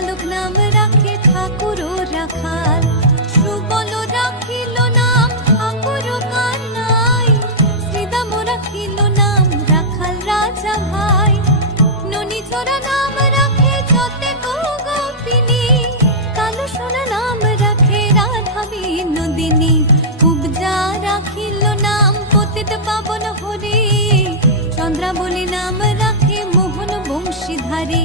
বালক নাম রাখে ঠাকুর রাখাল, সুবল রাখিল নাম ঠাকুর কানাই, শ্রীদাম রাখিল নাম রাখাল রাজা ভাই, ননীচরা নাম রাখে যতে গোপিনী, কালো সোনা নাম রাখে রাধা বিনোদিনী, কুবজা রাখিল নাম পতিত পাবন হরি, চন্দ্রাবলী নাম রাখে মোহন বংশীধারী,